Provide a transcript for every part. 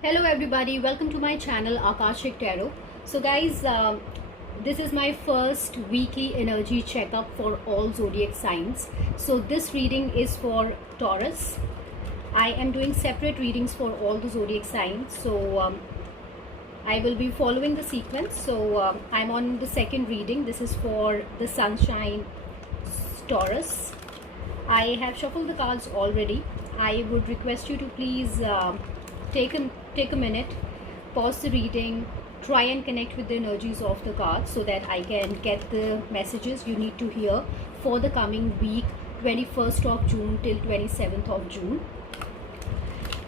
Hello everybody, welcome to my channel Akashic Tarot. So guys, this is my first weekly energy checkup for all zodiac signs. So this reading is for Taurus. I am doing separate readings for all the zodiac signs. So I will be following the sequence. So I'm on the second reading. This is for the Sunshine Taurus. I have shuffled the cards already. I would request you to please take a minute, pause the reading, try and connect with the energies of the cards so that I can get the messages you need to hear for the coming week, 21st of June till 27th of June.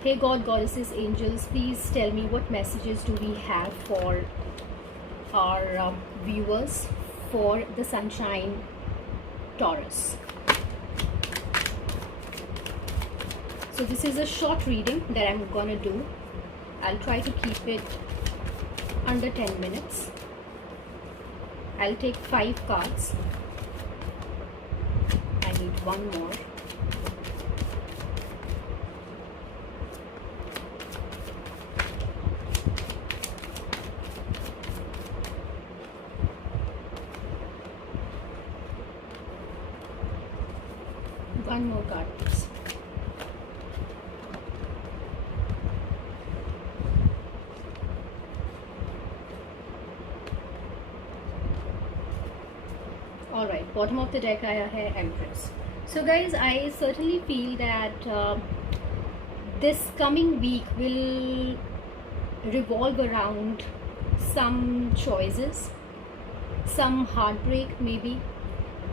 Hey God, Goddesses, Angels, please tell me what messages do we have for our viewers for the Sunshine Taurus. So this is a short reading that I'm gonna do. I'll try to keep it under 10 minutes. I'll take 5 cards. I need one more. One more card, please. Alright, bottom of the deck आया है Empress. So guys, I certainly feel that this coming week will revolve around some choices, some heartbreak maybe.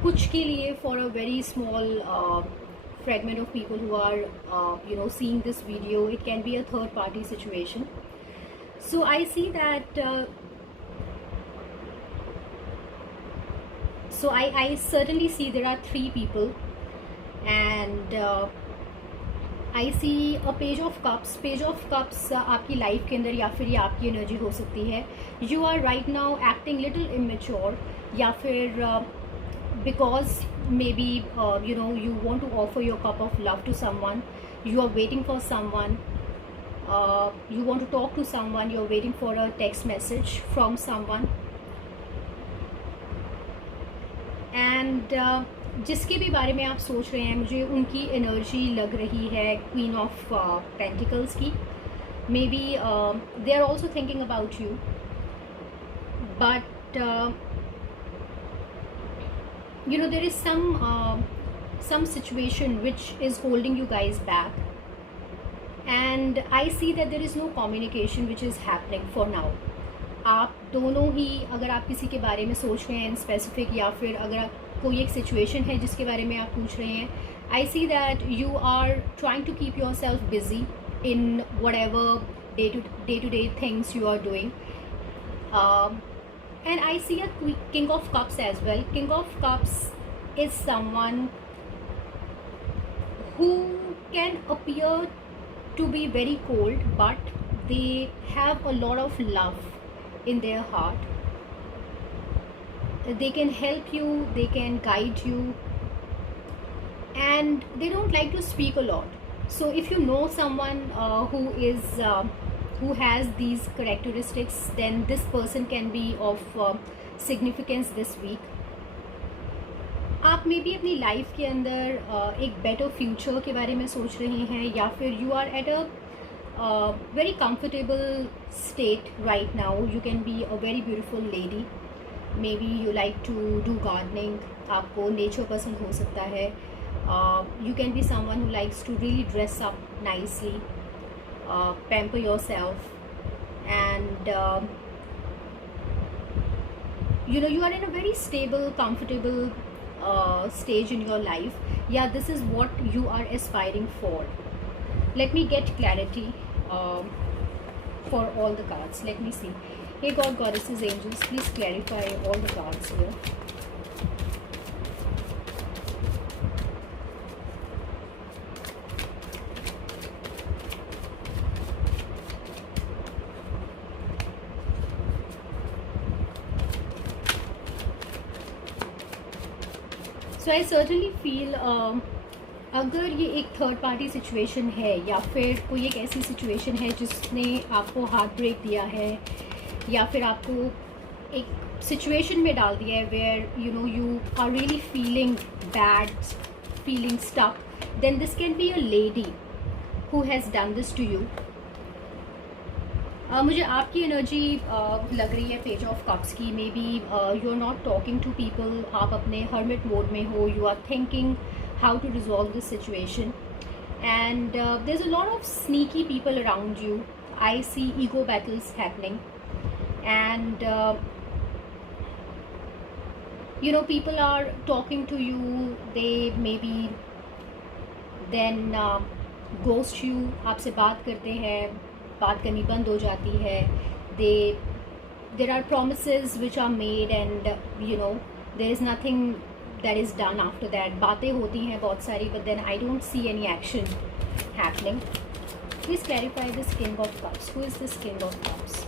कुछ के लिए for a very small fragment of people who are seeing this video, it can be a third party situation. So I see that so I certainly see there are 3 people, and I see a page of cups. Page of cups आपकी life के अंदर या फिर ये आपकी energy हो सकती है. You are right now acting little immature, या फिर because maybe you want to offer your cup of love to someone, you are waiting for someone, you want to talk to someone, you are waiting for a text message from someone, and जिसके भी बारे में आप सोच रहे हैं, मुझे उनकी एनर्जी लग रही है क्वीन ऑफ पेंटिकल्स की. May be they are also thinking about you, but there is some situation which is holding you guys back, and I see that there is no communication which is happening for now. आप दोनों ही, अगर आप किसी के बारे में सोच रहे हैं इन स्पेसिफिक, या फिर अगर कोई एक सिचुएशन है जिसके बारे में आप पूछ रहे हैं, I see that you are trying to keep yourself busy in whatever day to day things you are doing. And I see a King of Cups as well. King of Cups is someone who can appear to be very cold, but they have a lot of love in their heart. They can help you, they can guide you, and they don't like to speak a lot. So if you know someone who has these characteristics, then this person can be of significance this week. आप may be अपनी life के अंदर एक better future के बारे में सोच रहे हैं, या फिर you are at a very comfortable state right now. You can be a very beautiful lady. May be you like to do gardening, आपको नेचर पसंद हो सकता है. You can be someone who likes to really dress up nicely, pamper yourself, and you are in a very stable, comfortable stage in your life. Yeah, this is what you are aspiring for. Let me get clarity for all the cards. Let me see. Hey God, Goddesses, Angels, please clarify all the cards here. So I certainly feel अगर ये एक third party situation है या फिर कोई एक ऐसी situation है जिसने आपको हार्ट ब्रेक दिया है या फिर आपको एक सिचुएशन में डाल दिया है where you are really feeling bad, feeling stuck, then this can be a lady who has done this to you. मुझे आपकी एनर्जी लग रही है पेज ऑफ कप्स की। May be you are not talking to people, आप अपने hermit mode में हो, you are thinking how to resolve this situation and there is a lot of sneaky people around you. I see ego battles happening and people are talking to you, they maybe then ghost you, आपसे बात करते हैं, बात करनी बंद हो जाती है। there are promises which are made and there is nothing that is done after that। बातें होती हैं बहुत सारी, but then I don't see any action happening। Please clarify this King of Cups। Who is this King of Cups?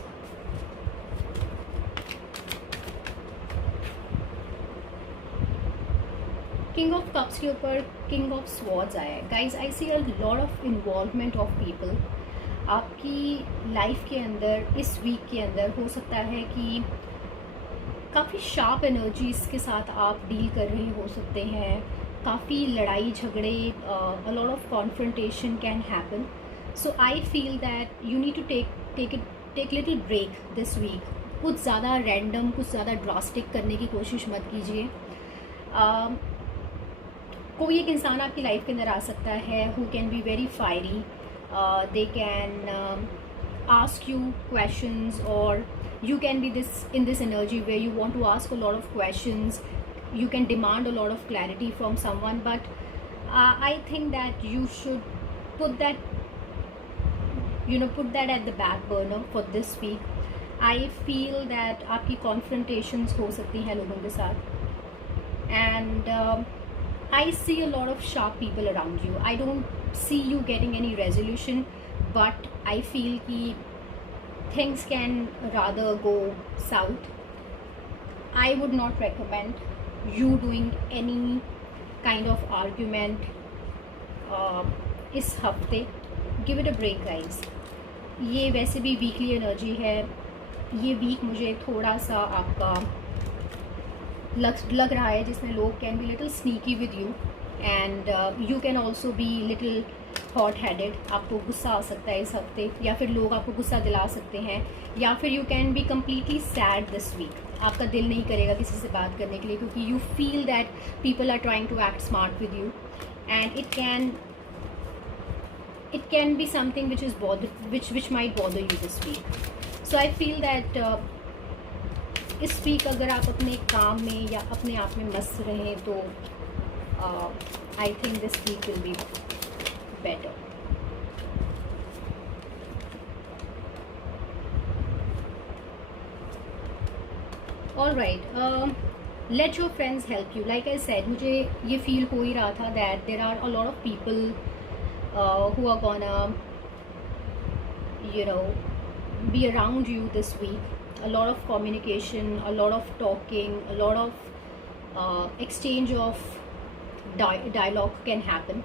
King of Cups के ऊपर King of Swords आया है। Guys, I see a lot of involvement of people आपकी life के अंदर। इस week के अंदर हो सकता है कि काफ़ी शार्प एनर्जीज के साथ आप डील कर रहे हो सकते हैं। काफ़ी लड़ाई झगड़े, a lot of confrontation can happen. So I feel that you need to take little break this week. कुछ ज़्यादा रैंडम, कुछ ज़्यादा ड्रास्टिक करने की कोशिश मत कीजिए। कोई एक इंसान आपकी लाइफ के अंदर आ सकता है who can be very fiery. They can ask you questions और you can be in this energy where you want to ask a lot of questions, you can demand a lot of clarity from someone, but I think that you should put that at the back burner for this week। I feel that आपकी confrontations हो सकती हैं लोगों के साथ and I see a lot of sharp people around you। I don't see you getting any resolution, but I feel कि things can rather go south। I would not recommend you doing any kind of argument इस हफ्ते। Give it a break guys। ये वैसे भी weekly energy है। ये week मुझे थोड़ा सा आपका लग रहा है जिसमें लोग can be little sneaky with you and you can also be little hot headed. आपको गुस्सा आ सकता है इस हफ्ते, या फिर लोग आपको गुस्सा दिला सकते हैं, या फिर you can be completely sad this week. आपका दिल नहीं करेगा किसी से बात करने के लिए क्योंकि you feel that people are trying to act smart with you and it can be something which might bother you this week। so I feel that इस वीक अगर आप अपने काम में या अपने आप में मस्त रहें तो I think this week will be better. All right, let your friends help you. Like I said, मुझे ये फील हो ही रहा था that there are a lot of people who are gonna be around you this week। a lot of communication, a lot of talking, a lot of exchange of dialogue can happen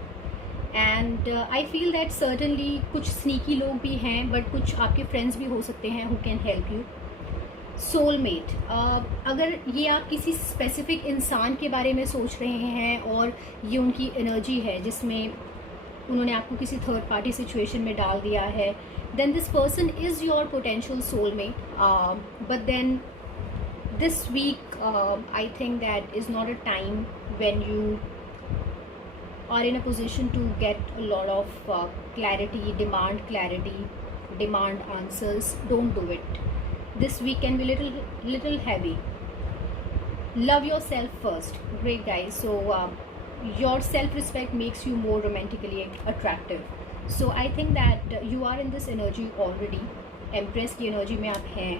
and I feel that certainly कुछ sneaky लोग भी हैं but कुछ आपके friends भी हो सकते हैं who can help you। Soulmate, अगर ये आप किसी स्पेसिफिक इंसान के बारे में सोच रहे हैं और ये उनकी एनर्जी है जिसमें उन्होंने आपको किसी थर्ड पार्टी सिचुएशन में डाल दिया है, then this person is your potential soulmate. But then this week I think that is not a time when you are in a position to get a lot of clarity, demand answers। don't do it। this week can be little heavy। love yourself first। great guys, so your self-respect makes you more romantically attractive। so I think that you are in this energy already। empress की energy में आप हैं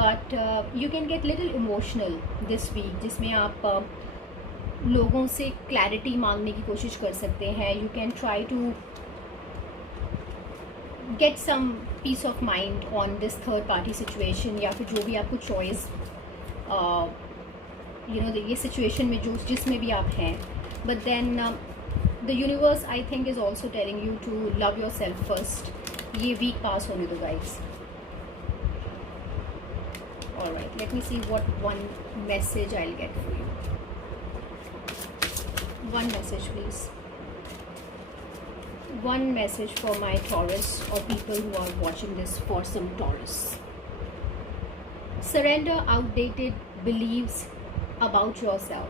but you can get little emotional this week जिसमें आप लोगों से clarity मांगने की कोशिश कर सकते हैं। you can try to get some peace of mind on this third party situation या फिर जो भी आपको choice ये situation में जिसमें भी आप हैं। but then the universe, I think, is also telling you to love yourself first. ये week pass होने दो guys. Alright, let me see what one message I'll get for you. One message please. One message for my Taurus or people who are watching this for some Taurus. Surrender outdated beliefs about yourself.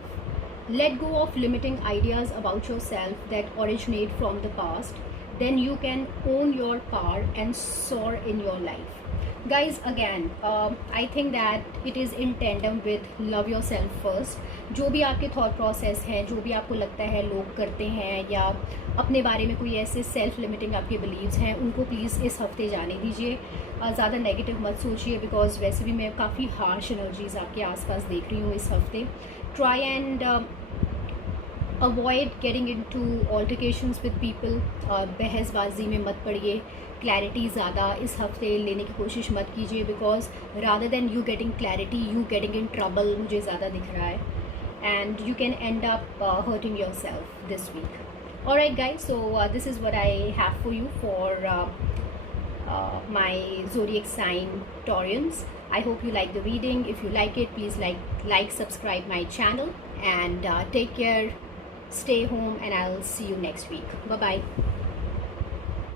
Let go of limiting ideas about yourself that originate from the past. Then you can own your power and soar in your life. Guys, again, I think that it is in tandem with love yourself first. जो भी आपके thought process हैं, जो भी आपको लगता है लोग करते हैं या अपने बारे में कोई ऐसे सेल्फ लिमिटिंग आपके बिलीव्स हैं, उनको प्लीज़ इस हफ्ते जाने दीजिए. ज़्यादा नेगेटिव मत सोचिए, बिकॉज वैसे भी मैं काफ़ी हार्श एनर्जीज आपके आसपास देख रही हूँ इस हफ्ते. Try and avoid getting into altercations with people. बहसबाजी में मत पड़िए. क्लैरिटी ज़्यादा इस हफ्ते लेने की कोशिश मत कीजिए, because rather than you getting clarity, you getting in trouble मुझे ज़्यादा दिख रहा है. And you can end up hurting yourself this week. Alright guys, so this is what I have for you for my zodiac sign Taurians. I hope you like the reading. If you like it, please like, subscribe my channel, and take care, stay home, and I'll see you next week. Bye bye.